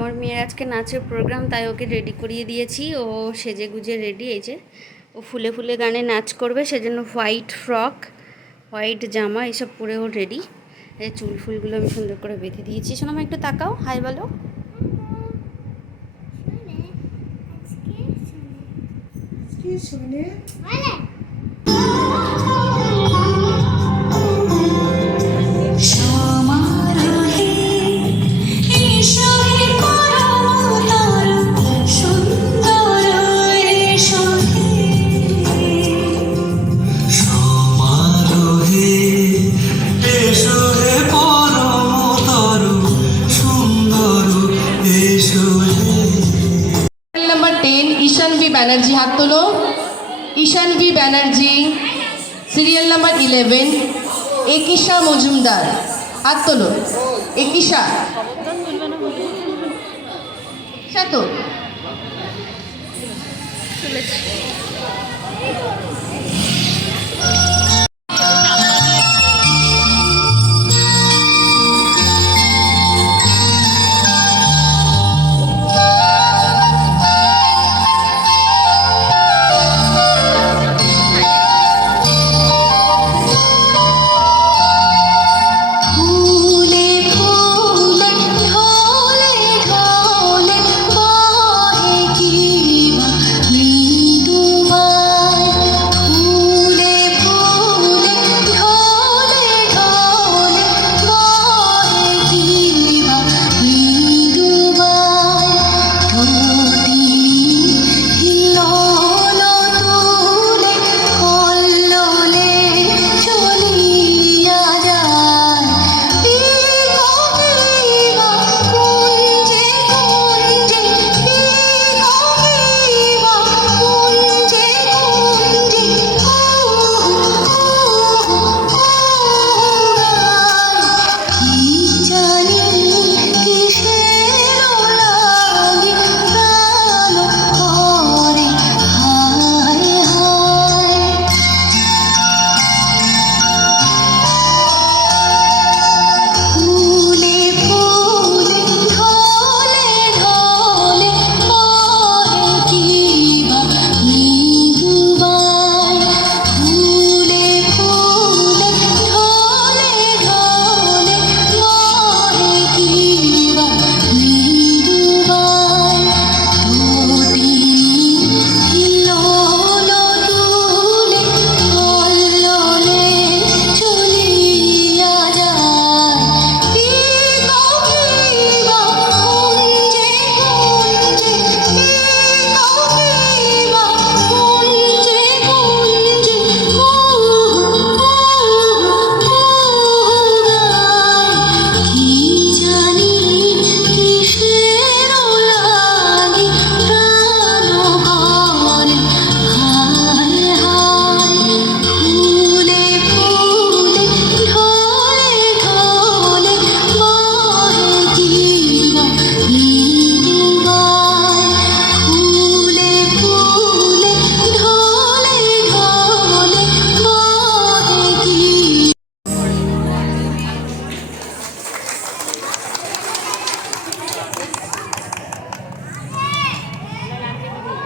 আমার মেয়ের আজকে নাচের প্রোগ্রাম তাই ওকে রেডি করিয়ে দিয়েছি। ও সেজে গুজে রেডি এই যে। ও ফুলে ফুলে গানে নাচ করবে সেজন্য হোয়াইট ফ্রক হোয়াইট জামা এসব পরে ও রেডি এই চুল ফুলগুলো আমি সুন্দর করে বেঁধে দিয়েছি। শোনো একটু তাকাও। হাই বলো। কি শুনে। ব্যানার্জি হাত তোলো। Ishan V Banerjee, serial number eleven, Ekisha Majumdar, হাত তোলো। একিশা। তো?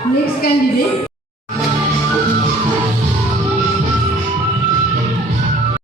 Next candidate.